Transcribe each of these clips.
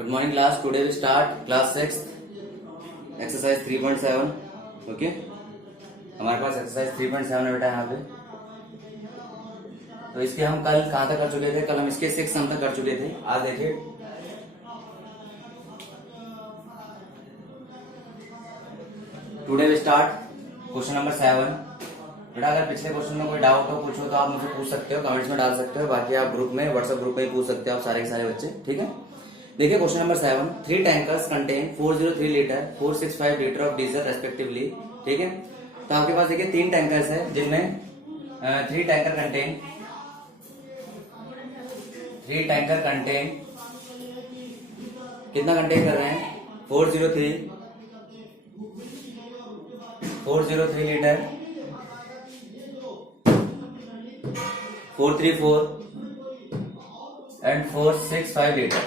Good morning class. Today we start class 6 exercise 3.7. Okay, हमारे पास exercise 3.7 है बेटा यहाँ पे। तो इसके हम कल कहाँ तक कर चुके थे? कल हम इसके 6 सम तक कर चुके थे। आज देखिए today we start question number 7। बेटा अगर पिछले क्वेश्चन में कोई डाउट हो पूछो तो आप मुझे पूछ सकते हो, कमेंट्स में डाल सकते हो। बाकी आप ग्रुप में व्हाट्सएप ग्रुप में ही पूछ सकते हो आप सारे के सारे बच्चे, ठीक है। देखिए question number 7, 3 tankers contain 403 litre 465 litre of diesel respectively, ठीक है। तो आपके पास देखिए 3 टैंकर्स है जिनमें 3 टैंकर कंटेन कितना कंटेन कर रहे हैं? 403 लीटर 434 एंड 465 लीटर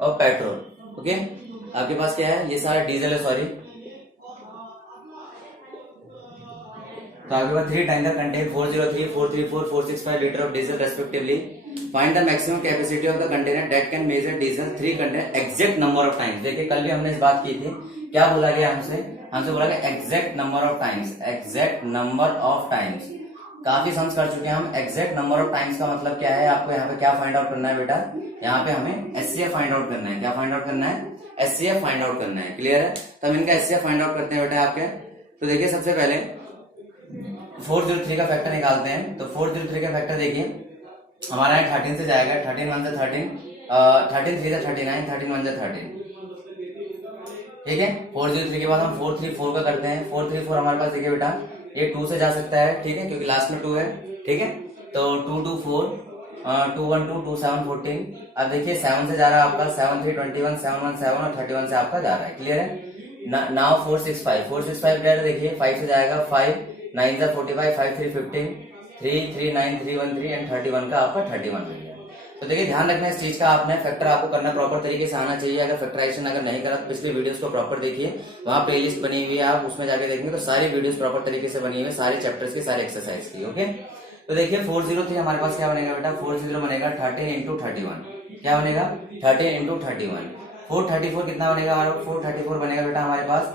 और पेट्रोल। ओके, आपके पास क्या है? ये सारा डीजल है, सॉरी। तो आपके पास 3 tanker contain 403, 434, 465 litre of diesel respectively. Find the maximum capacity of the container that can measure diesel 3 container exact number of times. देखिए कल भी हमने इस बात की थी, क्या बोला गया हमसे बोला गया एग्जैक्ट नंबर ऑफ टाइम्स। काफी सम्स कर चुके हैं हम। एग्जैक्ट नंबर ऑफ टाइम्स का मतलब क्या है? आपको यहाँ पे क्या फाइंड आउट करना है बेटा? यहाँ पे हमें एचसीएफ फाइंड आउट करना है। क्या फाइंड आउट करना है? एचसीएफ फाइंड आउट करना है। क्लियर है? तो हम इनका एचसीएफ फाइंड आउट करते हैं बेटा आपके। तो देखिए सबसे पहले 403 का फैक्टर निकालते हैं। तो 403 का फैक्टर देखिए हमारा 13 से जाएगा। 13 1 से 13, 13 3 से 39, 13 1 से 13, ठीक है। 403 के बाद हम 434 का करते हैं। 434 हमारे पास देखिए बेटा ये 2 से जा सकता है, ठीक है, क्योंकि लास्ट में 2 है, ठीक है। तो 2 2 4 2 1 2 2 7 14। अब देखिए 7 से जा रहा है आपका 7 3 21 7 1 7 और 31 से आपका जा रहा है। क्लियर है? नाउ 465 देखिए 5 से जाएगा 5 9 से 45 5 3 15 3 3 9 3 1 3 एंड 31 का आपका 31 हो गया। तो देखिए ध्यान रखना इस चीज का, आपने फैक्टर आपको करना प्रॉपर तरीके से आना चाहिए। अगर फैक्टराइजेशन अगर नहीं करा तो पिछली वीडियोस को प्रॉपर देखिए, वहां प्लेलिस्ट बनी हुई है, आप उसमें जाके देखेंगे तो सारी वीडियोस प्रॉपर तरीके से बनी हुई है, सारे चैप्टर्स की, सारे एक्सरसाइज की। ओके, तो देखिए 403 हमारे पास क्या बनेगा बेटा? 40 बनेगा 13 इंटू 31। क्या बनेगा? 13 इंटू 31। 434 कितना बनेगा हमारा? 434 बनेगा बेटा हमारे पास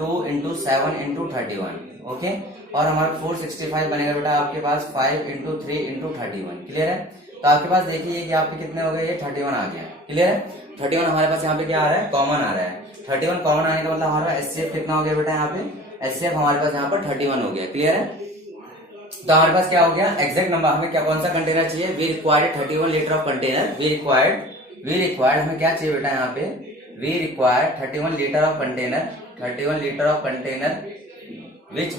2 इंटू 7 इंटू 31। ओके, और हमारा 465 बनेगा बेटा आपके पास 5 इंटू 3 इंटू 31। क्लियर है? तो आपके पास देखिए कि आपके कितने हो गए? ये 31 आ गया। क्लियर है? 31 हमारे पास यहाँ पे क्या आ रहा है? कॉमन आ रहा है। 31 कॉमन आने का मतलब हमारा एचसीएफ कितना हो गया बेटा? यहाँ पे एचसीएफ हमारे पास यहाँ पर 31 हो गया। क्लियर है? तो हमारे पास क्या हो गया? एग्जैक्ट नंबर हमें क्या, कौन सा कंटेनर चाहिए? We required 31 litre of container. We required हमें क्या चाहिए बेटा? यहाँ पे we required 31 litre of container, 31 litre of container which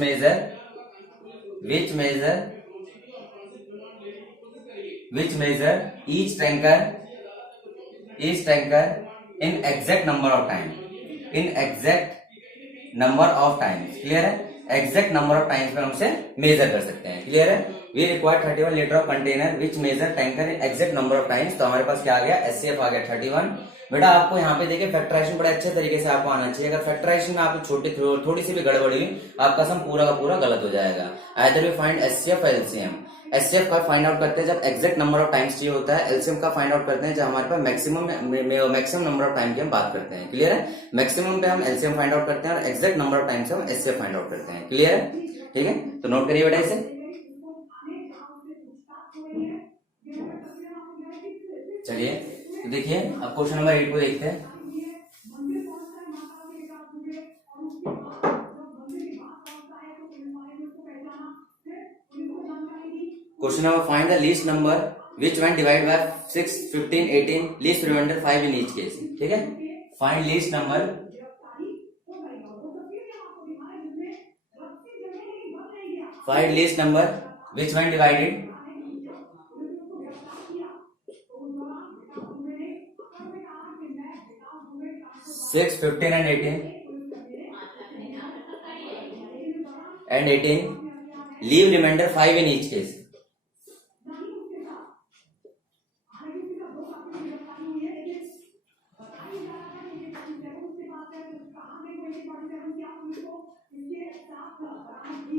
measure each tanker in exact number of times, clear है? एग्जैक्ट नंबर ऑफ टाइम्स में हमसे मेजर कर सकते हैं। क्लियर है? We require 31 litre of container which measure tanker in exact number of times. तो हमारे पास क्या आ गया? एचसीएफ आ गया 31। बेटा आपको यहाँ पे देखिए फैक्टराइजेशन बड़े अच्छे तरीके से आपको आना चाहिए। अगर फैक्टराइजेशन में आपको थोड़ी सी भी गड़बड़ी हुई, आपका सम पूरा का पूरा गलत हो जाएगा। आइदर वी फाइंड एचसीएफ और एलसीएम। एचसीएफ का फाइंड आउट करते हैं जब एग्जैक्ट नंबर ऑफ टाइम्स चाहिए होता है। एलसीएम का फाइंड आउट करते हैं जब हमारे पास मैक्सिमम नंबर ऑफ टाइम की हम बात करते हैं। क्लियर है? मैक्सिमम पे हम एलसीएम फाइंड आउट करते हैं और एग्जैक्ट नंबर ऑफ टाइम से हम एचसीएफ फाइंड आउट करते हैं। क्लियर है? ठीक है, तो नोट करिए बेटा इसे। चलिए तो देखिए अब क्वेश्चन नंबर 8 को देखते हैं। Question number find the least number which when divide by 6 15 18 least remainder 5 in each case. ठीक है, find least number which when divided 6 15 and 18 leave remainder 5 in each case।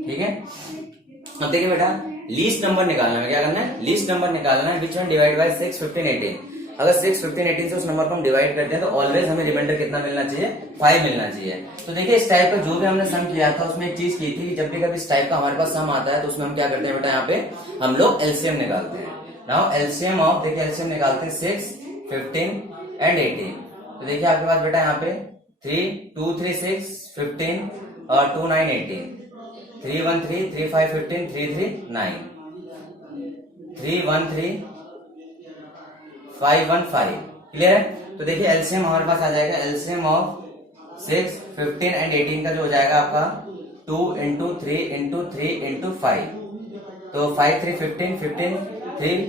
ठीक है, अब देखिए बेटा लीस्ट नंबर निकालना है। क्या करना है? लीस्ट नंबर निकालना है विच वन डिवाइड बाय 6, 15, 18। अगर 6, 15, 18 से उस नंबर को हम डिवाइड करते हैं तो ऑलवेज हमें रिमाइंडर कितना मिलना चाहिए? 5 मिलना चाहिए। तो देखिए इस टाइप का जो भी हमने सम किया था उसमें एक चीज की थी कि जब भी कभी इस टाइप का हमारे पास सम आता है तो उसमें हम क्या करते हैं बेटा, यहाँ पे हम लोग एलसीएम निकालते हैं। नाउ एलसीएम ऑफ, देखिए एलसीएम निकालते हैं 6, 15 एंड 18। तो देखिए आपके पास बेटा यहाँ पे 3, 2, 3, 6, 15 और 2, 9, 18, 3, 1, 3, 3, 5, 15, 3, 3, 9, 3, 1, 3, 5, 1, 5। क्लियर है? तो देखिए एलसीएम हमारे पास आ जाएगा, एलसीएम ऑफ 6, 15 एंड 18 का जो हो जाएगा आपका 2 इंटू 3 इंटू 3 इंटू 5। तो 5, 3, 15, 15, 3,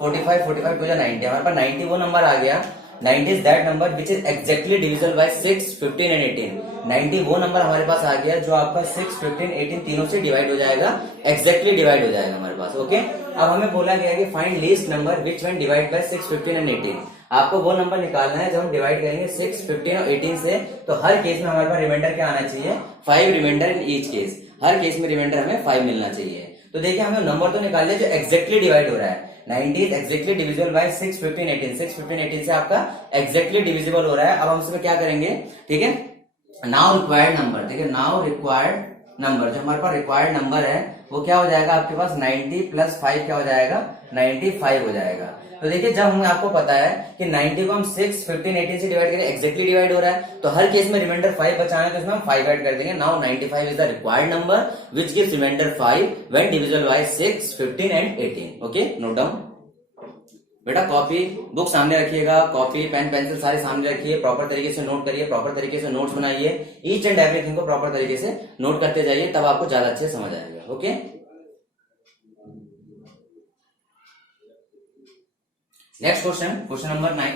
45, 45, 2 90। हमारे पास 90 वो नंबर आ गया। 90 is that number which is exactly divisible by 6, 15 and 18। 90 वो नंबर हमारे पास आ गया जो आपका 6, 15, 18 तीनों से डिवाइड हो जाएगा, एक्जैक्टली डिवाइड हो जाएगा हमारे पास। ओके, अब हमें बोला गया कि find least number which one divide by 6, 15 and 18। आपको वो नंबर निकालना है जब हम डिवाइड करेंगे 6, 15 और 18 से, तो हर केस में हमारे पास रिमाइंडर क्या आना चाहिए? 5 रिमाइंडर इन ईच केस। हर केस में रिमाइंडर हमें 5 मिलना चाहिए। तो देखिए हमें नंबर तो निकाल लिया जो एक्जैक्टली डिवाइड हो रहा है। 90 इज एक्जैक्टली डिविजिबल बाय 6, 15, 18। 6, 15, 18 से आपका एक्जैक्टली डिविजिबल हो रहा है। अब हम इसमें क्या करेंगे? ठीक है, नाउ रिक्वायर्ड नंबर। देखिए नाउ रिक्वायर्ड नंबर, जो हमारे पास रिक्वायर्ड नंबर है वो क्या हो जाएगा आपके पास? 90 प्लस 5 क्या हो जाएगा? 95 हो जाएगा। तो देखिए जब हमें आपको पता है कि 90 को हम 6, 15, 18 से डिवाइड करें, एक्जैक्टली डिवाइड हो रहा है, तो हर केस में रिमाइंडर 5 बचाना है तो इसमें हम 5 ऐड कर देंगे। Now 95 is the required number which gives remainder 5 when divisible by 6, 15 and 18। Okay, note down. बेटा कॉपी बुक सामने रखिएगा, कॉपी पेन पेंसिल सारे सामने रखिए, प्रॉपर तरीके से नोट करिए, प्रॉपर तरीके से नोट्स बनाइए, ईच एंड एवरीथिंग को प्रॉपर तरीके से नोट करते जाइए, तब आपको ज्यादा अच्छे समझ आएगा। Okay, next question, question number 9।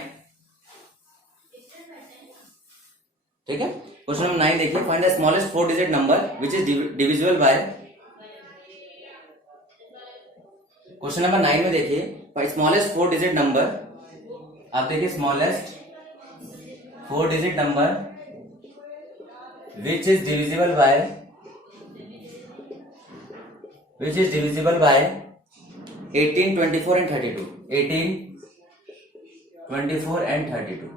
ठीक है, क्वेश्चन नंबर 9 देखिए, find the smallest 4 digit number which is divisible by. Question number 9 में देखिए स्मॉलेस्ट 4 डिजिट नंबर, आप देखिए smallest 4 digit number which is divisible by 18, 24 and 32। 18, 24 and 32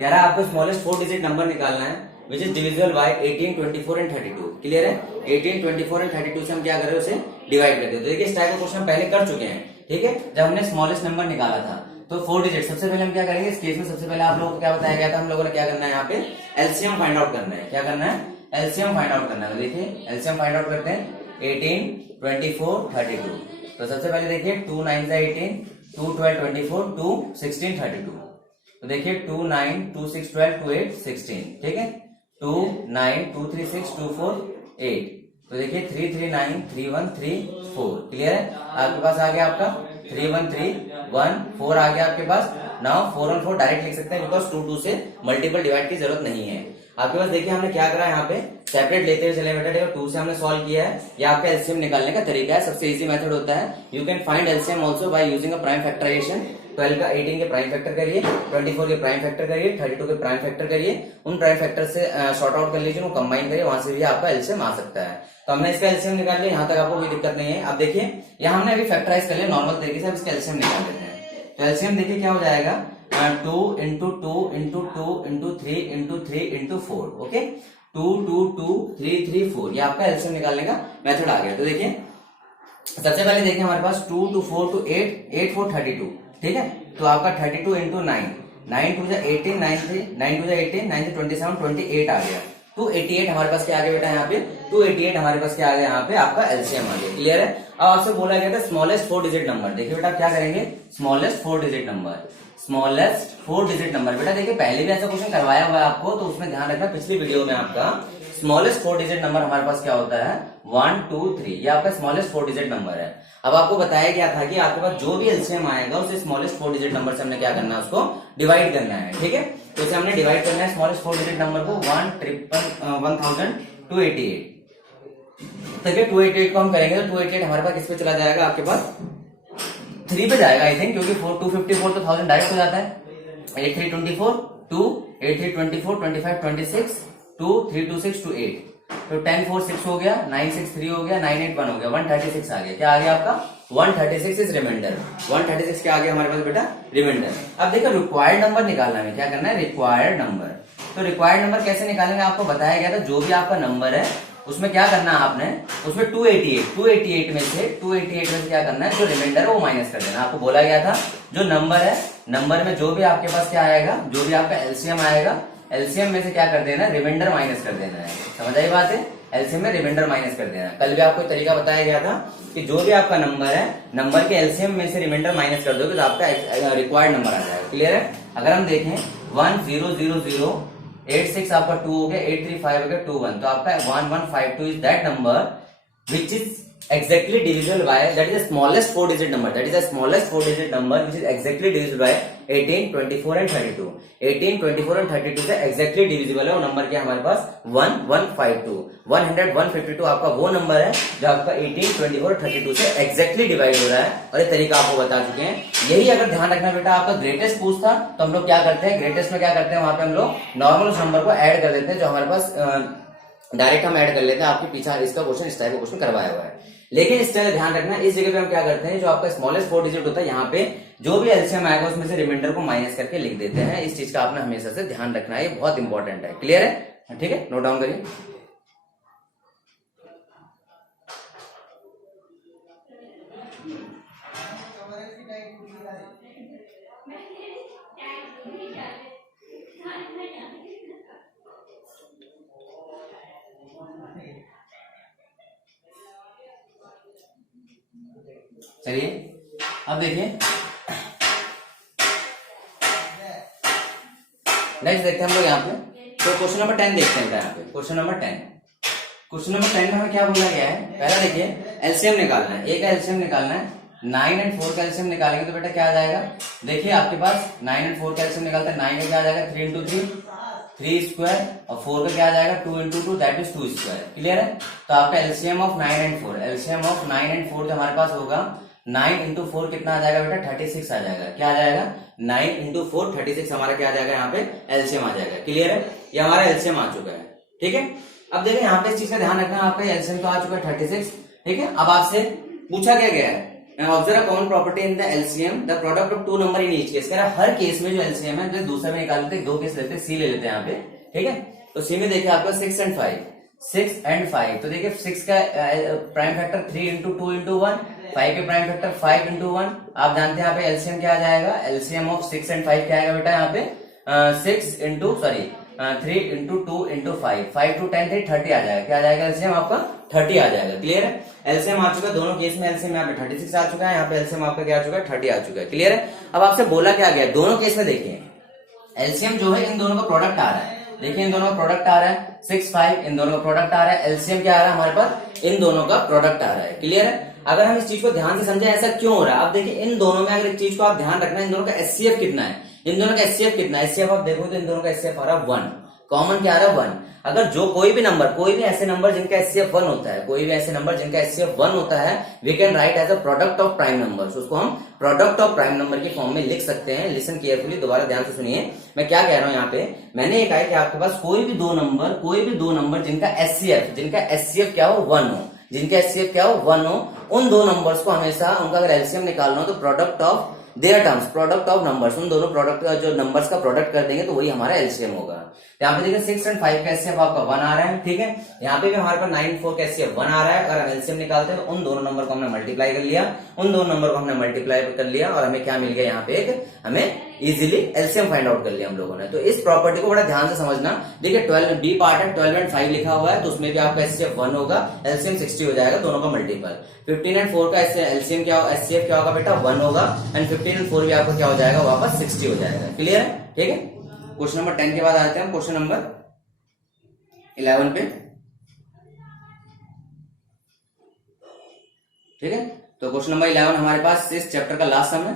कह रहा है आपको स्मॉलेस्ट 4 डिजिट नंबर निकालना है which is divisible by 18, 24 and 32। Clear है? 18, 24 एंड 32 से हम क्या कर रहे हैं? उसे डिवाइड करते हैं। तो देखिए इस टाइप का क्वेश्चन हम पहले कर चुके हैं। ठीक है, जब हमने स्मॉलेस्ट नंबर निकाला था तो 4 डिजिट। सबसे पहले हम क्या करेंगे इस केस में? सबसे पहले आप लोगों को क्या बताया गया था? हम लोगों ने क्या करना है यहाँ पे? एलसीएम फाइंड आउट करना है। क्या करना है? एलसीएम फाइंड आउट करना है। देखिए एलसीएम फाइंड आउट करते हैं 18, 24, 32। तो सबसे पहले देखिए 2 9 18, 2 12 24, 2 16 32। तो देखिए 2 9 2 6 12, 2 8 16। ठीक है, 2 9 2 3 6 2 4 8। तो देखिए 3 3 9 3 1 3 4। क्लियर है? आपके पास आ गया आपका 3 1 3 1 4 आ गया आपके पास। नाउ 4 और 4 डायरेक्ट लिख सकते हैं बिकॉज 2 2 से मल्टीपल डिवाइड की जरूरत नहीं है। आपके पास देखिए हमने क्या करा यहाँ पे? सेपरेट लेते हुए चले बेटा। देखो 2 से हमने सॉल्व किया है, ये आपका एलसीएम निकालने का तरीका है। सबसे इजी मेथड होता है you can find LCM also by using a prime factorization. 12 का 18 के प्राइम फैक्टर करिए, 24 के प्राइम फैक्टर करिए, 32 के प्राइम फैक्टर करिए, उन प्राइम फैक्टर से शॉर्ट आउट कर लीजिए, उनको कंबाइन करिए, वहां से भी आपका एलसीएम आ सकता है। तो हमने इसका एलसीएम निकाल लिया, यहाँ तक आपको कोई दिक्कत नहीं है। अब देखिए यहाँ हमने अभी फैक्टराइज कर लिया नॉर्मल तरीके से, अब इसका एलसीएम निकाल लेते हैं। तो एलसीएम देखिए क्या हो जाएगा? 2 into 2 into 2 into 3 into 3 into 4। Okay, 2 2 2 3 3 4, ये आपका एलसीएम निकालने का मेथड आ गया। तो देखिए सबसे पहले देखिए हमारे पास 2 2 4 2 8 8 4 32। ठीक है, तो आपका 32 इंटू 9 9 2 18 9 3 9 2 18 9 3 27 28 आ गया। 288 हमारे पास क्या आ गया बेटा? यहाँ पे 288 हमारे पास क्या आ गया? यहाँ पे आपका एलसीएम आ गया। क्लियर है? अब आपसे बोला गया था स्मॉलेस्ट 4 डिजिट नंबर। देखिए बेटा क्या करेंगे? Smallest 4 digit number, smallest 4 digit number. बेटा देखिए पहले भी ऐसा क्वेश्चन करवाया हुआ है आपको, तो उसमें ध्यान रखना पिछली वीडियो में आपका स्मॉलेस्ट 4 डिजिट नंबर हमारे पास क्या होता है? 1 2 3, ये आपका स्मॉलेस्ट 4 डिजिट नंबर है। अब आपको बताया गया था कि आपके पास जो भी एलसीएम आएगा उसे स्मॉलेस्ट 4 डिजिट नंबर से हमने क्या करना है? उसको डिवाइड करना है। ठीक है, तो इसे हमने डिवाइड करना है स्मॉलेस्ट 4 डिजिट नंबर को 1288। ठीक है, 288 को हम करेंगे तो 288 हमारे पास किस पे चला जाएगा? आपके पास 3 पे जाएगा आई थिंक, क्योंकि 254 तो 1000 डायरेक्ट हो जाता है। 8 3 24 2 8 3 24 25 26 2 3 2 6 2 8। तो 10 4 6 हो गया, 9 6 3 हो गया, 9 8 1 हो गया, 136 आ गया। क्या आ गया आपका 136 इज रिमाइंडर। 136 क्या आ गया हमारे पास बेटा रिमाइंडर। अब देखो रिक्वायर्ड नंबर निकालना है, क्या करना है रिक्वायर्ड नंबर। तो रिक्वायर्ड नंबर कैसे निकालेंगे आपको बताया गया था। जो भी आपका नंबर है उसमें क्या करना है आपने, उसमें 288 में से क्या करना है, जो रिमाइंडर है वो माइनस कर देना। आपको बोला गया था जो नंबर है, नंबर में जो भी आपके पास क्या आएगा, जो भी आपका एलसीएम आएगा, एलसीएम में से क्या कर देना, रिमाइंडर माइनस कर देना है। समझ आई बात है, एलसीएम में रिमाइंडर माइनस कर देना है। कल भी आपको एक तरीका बताया गया था कि जो भी आपका नंबर है, नंबर के एलसीएम में से रिमाइंडर माइनस कर दोगे तो आपका रिक्वायर्ड नंबर आ जाएगा। क्लियर है। अगर हम देखें 100086 आपका 2 हो गया, 835 हो गया, 21, तो आपका 1152 is that number which is exactly divisible by, that is the smallest 4 digit number, that is the smallest 4 digit number which is exactly divisible by 18 24 and 32। 18 24 and 32 से exactly divisible है वो नंबर क्या हमारे पास 1152। 152 आपका वो नंबर है जो आपका 18 24 और 32 से exactly डिवाइड हो रहा है। और ये तरीका आपको बता चुके हैं। यही अगर ध्यान रखना बेटा, आपका ग्रेटेस्ट पूछता तो हम लोग क्या करते हैं, ग्रेटेस्ट में क्या करते हैं, वहां पे हम लोग नॉर्मल उस नंबर को ऐड कर देते हैं जो हमारे पास डायरेक्ट हम ऐड कर लेते हैं। आपके पीछे इसका क्वेश्चन इस टाइप का क्वेश्चन करवाया हुआ है। लेकिन इस तरह ध्यान रखना, इस जगह पे हम क्या करते हैं, जो आपका स्मॉलेस्ट 4 डिजिट होता है यहाँ पे जो भी एलसीएम आएगा उसमें से रिमाइंडर को माइनस करके लिख देते हैं। इस चीज का आपने हमेशा से ध्यान रखना है, ये बहुत इंपॉर्टेंट है। क्लियर है, ठीक है, नोट डाउन करिए। चलिए अब देखिए नेक्स्ट देखते हैं हम लोग यहाँ पे। तो क्वेश्चन नंबर 10 देखते हैं यहाँ पे। क्वेश्चन नंबर 10 में हमें क्या बोला गया है, पहला देखिए एलसीएम निकालना है। ए का एलसीएम निकालना है। 9 और 4 का एलसीएम निकालेंगे तो बेटा क्या आ जाएगा, देखिए आपके पास 9 और 4 का एलसीएम निकालते हैं। 9 का क्या आ जाएगा 3 into 3 3 स्क्वायर, और 4 का क्या आ जाएगा 2 into 2 that is 2 square. Clear है। तो आपका LCM of 9 and 4, LCM of 9 and 4 जो हमारे पास होगा 9 into 4 कितना आ जाएगा बेटा 36 आ जाएगा। क्या आ जाएगा 9 into 4 36 हमारा क्या आ जाएगा, यहाँ पे एलसीएम आ जाएगा। क्लियर है, ये हमारा एलसीएम आ चुका है। ठीक है, अब देखिए यहाँ पे इस चीज का ध्यान रखना, आपका एलसीएम तो आ चुका है 36। ठीक है, अब आपसे पूछा क्या गया है, observe a common property in the LCM the product of 2 number in each case. कह रहा है हर केस में जो एलसीएम है, जो दूसरा में निकाल लेते हैं, 2 केस लेते हैं, सी ले लेते हैं यहाँ पे। ठीक है, तो सी में देखिए आपका 6 and 5, तो देखिए 6 का प्राइम फैक्टर 3 into 2 into 1, 5 के प्राइम फैक्टर 5 into 1। आप जानते हैं यहाँ पे एलसीएम क्या आ जाएगा, एलसीएम ऑफ 6 and 5 क्या आएगा बेटा यहाँ पे 3 into 2 into 5, 5 to 10 30 आ जाएगा। क्या आ जाएगा एलसीएम आपका 30 आ जाएगा। क्लियर है, एलसीएम आ चुका है दोनों केस में। एलसीएम यहाँ पे 36 आ चुका है, यहाँ पे एलसीएम आपका क्या आ चुका है 30 आ चुका है। क्लियर है, अब आपसे बोला क्या गया, दोनों केस में देखिए एलसीएम जो है इन दोनों का प्रोडक्ट आ रहा है। देखिए इन दोनों का प्रोडक्ट आ रहा है 6 5, इन दोनों का प्रोडक्ट आ रहा है। एलसीएम क्या आ रहा है हमारे पास, इन दोनों का प्रोडक्ट आ रहा है। क्लियर है, अगर हम इस चीज को ध्यान से समझे ऐसा क्यों हो रहा है। अब देखिए इन दोनों में अगर एक चीज को आप ध्यान रखना, इन दोनों का एचसीएफ कितना है, इन दोनों का एचसीएफ कितना है। एचसीएफ आप देखो तो इन दोनों का एचसीएफ आ रहा है 1, कॉमन क्या आ रहा है 1। अगर जो कोई भी नंबर, कोई भी ऐसे नंबर जिनका एचसीएफ 1 होता है, कोई भी ऐसे नंबर जिनका एचसीएफ 1 होता है, we can write as a product of prime numbers. उसको हम प्रोडक्ट ऑफ प्राइम नंबर के फॉर्म में लिख सकते हैं। लिसन केयरफुली, दोबारा ध्यान से सुनिए मैं क्या कह रहा हूं। यहाँ पे मैंने ये कहा कि आपके पास कोई भी दो नंबर जिनका एचसीएफ क्या हो 1 हो, जिनका एचसीएफ क्या हो 1 हो, उन दो नंबर्स को हमेशा उनका अगर एलसीएम निकालना हो तो product of their terms, product of numbers, उन दोनों प्रोडक्ट जो नंबर्स का प्रोडक्ट कर देंगे तो वही हमारा एलसीएम होगा। यहाँ पे देखिए 6 and 5 का एचसीएफ आपका 1 आ रहा है। ठीक है, यहाँ पे भी हमारे पास 9 4 का एचसीएफ 1 आ रहा है। अगर हम एलसीएम निकालते हैं तो उन दोनों नंबर को हमने मल्टीप्लाई कर लिया, और हमें क्या मिल गया यहाँ पे, एक हमें इजीली एलसीएम फाइंड आउट कर लिया हम लोगों ने। तो इस प्रॉपर्टी को बड़ा ध्यान से समझना। देखिए 12 बी पार्ट है, 12 and 5 लिखा हुआ है, तो उसमें भी आपका एचसीएफ 1 होगा, एलसीएम 60 हो जाएगा, दोनों का मल्टीपल। 15 and 4 का एलसीएम क्या होगा, एचसीएफ क्या होगा बेटा 1 होगा, एंड 15 and 4 भी आपका क्या हो जाएगा, वापस 60 हो जाएगा। क्लियर है, ठीक है। क्वेश्चन नंबर 10 के बाद आते हैं हम क्वेश्चन नंबर 11 पे। ठीक है, तो क्वेश्चन नंबर 11 हमारे पास इस चैप्टर का लास्ट सम है।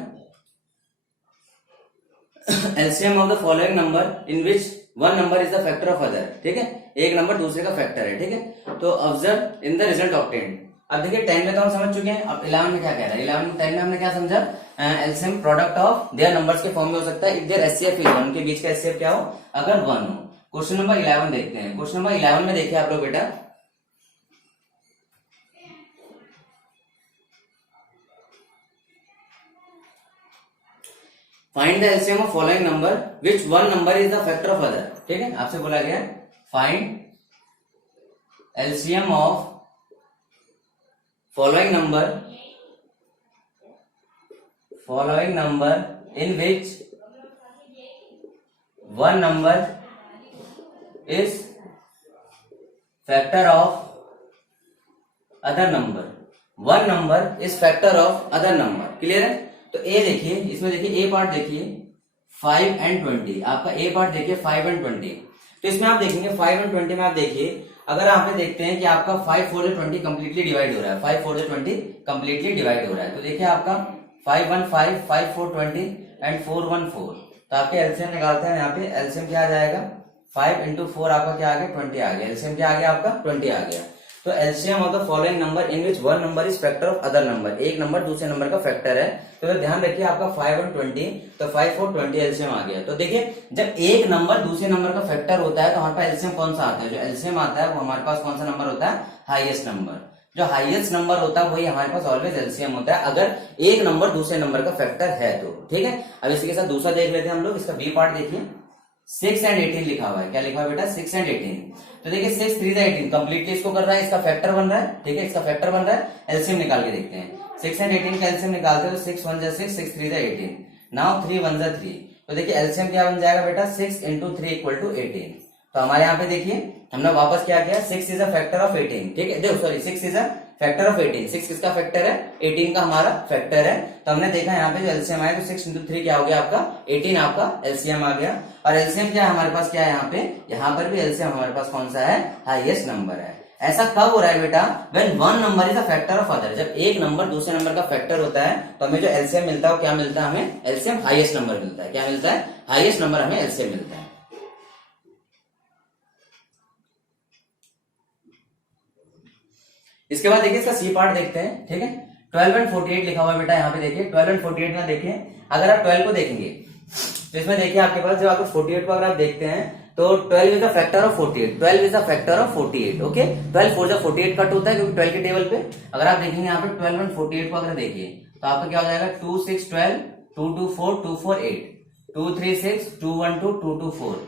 LCM of the following number in which one number is the factor of other. ठीक है, एक नंबर दूसरे का फैक्टर है। ठीक है, तो observe in the result obtained. अब देखिए 10 में तो हम समझ चुके हैं, अब 11 में क्या कह रहा है। 11 में 10 में हमने क्या समझा, LCM product of their numbers के फॉर्म में हो सकता है इफ देयर एचसीएफ इज 1, उनके बीच का एचसीएफ क्या हो, अगर 1 हो। क्वेश्चन नंबर 11 देखते हैं। क्वेश्चन नंबर 11 में देखिए आप लोग बेटा, find the LCM of following number which one number is the factor of other. ठीक है, आपसे बोला गया find LCM of following number in which one number is factor of other number, one number is factor of other number. Clear है? तो ए देखिए, इसमें देखिए ए पार्ट देखिए 5 and 20, आपका ए पार्ट देखिए 5 and 20। तो इसमें आप देखेंगे 5 and 20 में आप देखिए, अगर आप देखते हैं कि आपका 5 4 20 कंप्लीटली डिवाइड हो रहा है, 5 4 20 कंप्लीटली डिवाइड हो रहा है। तो देखिए आपका 5 1 5 5 4 20 एंड 4 1 4। तो आपके एलसीएम निकालते हैं, यहाँ पे एलसीएम क्या आ जाएगा 5 इंटू 4 आपका क्या आ गया 20 आ गया। एलसीएम क्या आ गया आपका 20 आ गया। तो LCM of the following number in which one number is factor of other number, एक नंबर दूसरे नंबर का फैक्टर है। तो ध्यान रखिए आपका 5 और 20, तो 5 और 20 एलसीएम आ गया। तो देखिए जब एक नंबर दूसरे नंबर का फैक्टर होता है तो हमारे पास एलसीएम कौन सा आता है, जो एलसीएम आता है वो हमारे पास कौन सा नंबर होता है, हाईएस्ट नंबर। जो हाईएस्ट नंबर होता है वही हमारे पास ऑलवेज एलसीएम होता है, अगर एक नंबर दूसरे नंबर का फैक्टर है तो। ठीक है, अब इसी के साथ दूसरा देख लेते हैं हम लोग। इसका बी पार्ट देखिए 6 and 18 लिखा हुआ है। क्या लिखा हुआ है बेटा 6 and 18। तो देखिए 6 3 18 कंप्लीटली इसको कर रहा है, इसका फैक्टर बन रहा है। ठीक है, इसका फैक्टर बन रहा है। एलसीएम निकाल के देखते हैं, 6 and 18 का एलसीएम निकालते हैं तो 6 1 6 6 3 18, नाउ 3 1 3। तो देखिए एलसीएम क्या बन जाएगा बेटा 6 इंटू 3 इक्वल टू 18। तो हमारे यहाँ पे देखिए हमने वापस क्या किया, 6 इज अ फैक्टर ऑफ 18। ठीक है, देखो sorry 6 is a factor of 18। 6 किसका फैक्टर है, 18 का हमारा फैक्टर है। तो हमने देखा यहाँ पे जो एलसीएम आया तो 6 इंटू 3 क्या हो गया आपका 18, आपका एलसीएम आ गया। और एलसीएम क्या है हमारे पास, क्या है यहाँ पर भी एलसीएम हमारे पास कौन सा है, हाईएस्ट नंबर है। ऐसा कब हो रहा है बेटा, when one number is a factor of other, जब एक नंबर दूसरे नंबर का फैक्टर होता है तो हमें जो एलसीएम मिलता है वो क्या मिलता है, हमें एलसीएम हाईएस्ट नंबर मिलता है। क्या मिलता है, हाईएस्ट नंबर हमें एलसीएम मिलता है। इसके बाद देखिए इसका सी पार्ट देखते हैं। ठीक है, 12 and 48 लिखा हुआ है बेटा यहाँ पे देखिए 12 and 48 में देखिए, अगर आप 12 को देखेंगे तो इसमें देखिए आपके पास जब आपको 48 को अगर आप देखते हैं तो 12 is the factor of 48, 12 is the factor of 48। Okay, 12 4 जा 48 कट होता है क्योंकि 12 के टेबल पे अगर आप देखेंगे यहाँ पे 12 and 48 को अगर देखिए तो आपका क्या हो जाएगा 2 6 12 2 2 4 2 4 8 2 3 6 2 1 2 2 2 4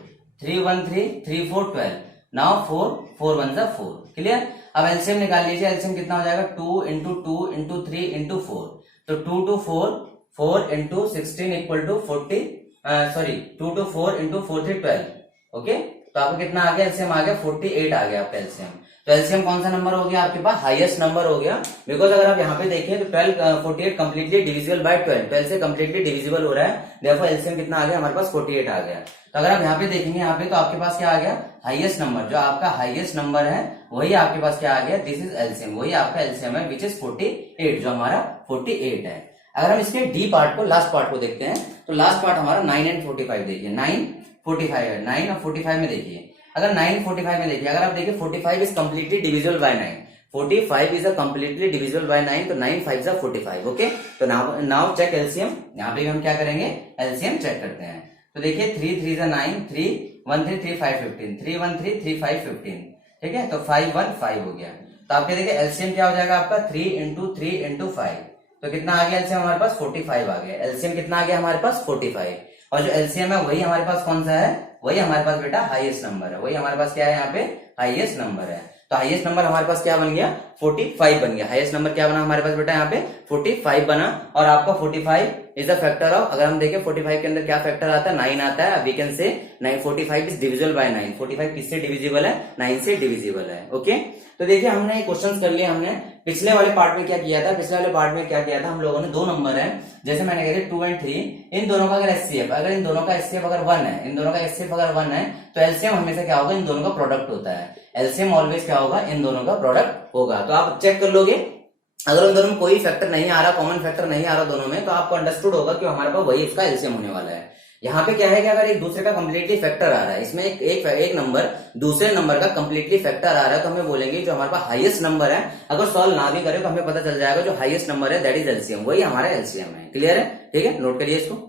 3 1 3 3 4 12, नाउ 4 4 1 जा 4। क्लियर? अब एलसीएम निकाल लीजिए, एलसीएम कितना हो जाएगा 2 इंटू 2 इंटू 3 इंटू 4। तो 2 to 4 4 into 16 equal to 40, sorry 2 to 4 into 4 3 12। Okay, तो आपको कितना आ गया एलसीएम आ गया 48 आ गया आपका एलसीएम। तो एलसीएम कौन सा नंबर हो गया आपके पास, हाईएस्ट नंबर हो गया। बिकॉज अगर आप यहाँ पे देखें तो 12 48 कंप्लीटली डिविजिबल बाय 12 से कंप्लीटली डिविजिबल हो रहा है, देयरफॉर एलसीएम कितना आ गया हमारे पास 48 आ गया। तो अगर आप यहाँ पे देखेंगे यहाँ पे तो आपके पास क्या आ गया, हाईएस्ट नंबर, जो आपका हाईएस्ट नंबर है वही आपके पास क्या आ गया, दिस इज एलसीएम, वही आपका एलसीएम है विच इज 48, जो हमारा 48 है। अगर हम इसके डी पार्ट को, लास्ट पार्ट को देखते हैं तो लास्ट पार्ट हमारा 9 and 45 देखिए, 9 45 है, 9 और 45 में देखिए, अगर 9 45 में देखिए, अगर आप देखिए 45 is completely divisible by 9, 45 is a completely divisible by 9, तो 9 5 जा 45। ओके, तो नाउ चेक एलसीएम, यहाँ पे हम क्या करेंगे एलसीएम चेक करते हैं। तो देखिए 3 3 जा 9, 3 1 3 3 5 15, 3 1 3 3 5 15। ठीक है, तो 5 1 5 हो गया। तो आपके देखिए एलसीएम क्या हो जाएगा आपका 3 इंटू 3 इंटू 5, तो कितना आ गया एलसीएम हमारे पास 45 आ गया। एलसीएम कितना आ गया हमारे पास 45, और जो एलसीएम है वही हमारे पास कौन सा है, वही हमारे पास बेटा हाईएस्ट नंबर है, वही हमारे पास क्या है यहाँ पे हाईएस्ट नंबर है। तो हाईएस्ट नंबर हमारे पास क्या बन गया 45 बन गया। हाईएस्ट नंबर क्या बना हमारे पास बेटा यहाँ पे 45 बना, और आपका 45 इज द फैक्टर ऑफ, अगर हम देखें 45 के अंदर क्या फैक्टर आता है 9 आता है, we can say 9 45 is divisible by 9, 45 किससे डिविजिबल है 9 से डिविजिबल है। ओके, तो देखिए हमने क्वेश्चंस कर लिए, हमने पिछले वाले पार्ट में क्या किया था, पिछले वाले पार्ट में क्या किया था हम लोगों ने, दो नंबर है जैसे मैंने कहा 2 and 3, इन दोनों का अगर एचसीएफ, अगर इन दोनों का एचसीएफ अगर 1 है, इन दोनों का एचसीएफ अगर 1 है तो एलसीएम हमेशा क्या होगा, इन दोनों का प्रोडक्ट होता है। एलसीएम ऑलवेज क्या होगा, इन दोनों का प्रोडक्ट होगा। तो आप चेक कर लोगे, अगर उन दोनों में कोई फैक्टर नहीं आ रहा, कॉमन फैक्टर नहीं आ रहा दोनों में, तो आपको अंडरस्टूड होगा कि हमारे पास वही इसका एलसीएम होने वाला है। यहाँ पे क्या है कि अगर एक दूसरे का कंप्लीटली फैक्टर आ रहा है, इसमें एक नंबर दूसरे नंबर का कंप्लीटली फैक्टर आ रहा है, तो हमें बोलेंगे जो हमारे पास हाईएस्ट नंबर है, अगर सॉल्व ना भी करे तो हमें पता चल जाएगा जो हाईएस्ट नंबर है दैट इज एलसीएम, वही हमारा एलसीएम है। क्लियर है? ठीक है, नोट करिए इसको।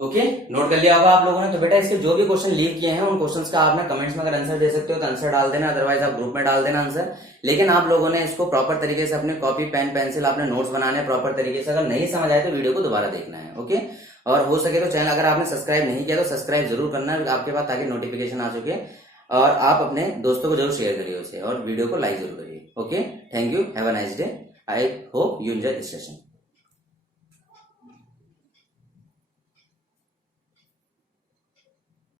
ओके, नोट कर लिया होगा आप लोगों ने। तो बेटा इसके जो भी क्वेश्चन लीव किए हैं उन क्वेश्चंस का आपने कमेंट्स में अगर आंसर दे सकते हो तो आंसर डाल देना, अदरवाइज आप ग्रुप में डाल देना आंसर। लेकिन आप लोगों ने इसको प्रॉपर तरीके से अपने कॉपी पेन पेंसिल आपने नोट्स बनाने प्रॉपर तरीके से, अगर नहीं समझ आए तो वीडियो को दोबारा देखना है। ओके, और हो सके तो चैनल अगर आपने सब्सक्राइब नहीं किया तो सब्सक्राइब जरूर करना है आपके पास, ताकि नोटिफिकेशन आ चुके, और आप अपने दोस्तों को जरूर शेयर करिए उसे, और वीडियो को लाइक जरूर करिए। Okay, thank you, have a nice day, I hope you enjoy this session.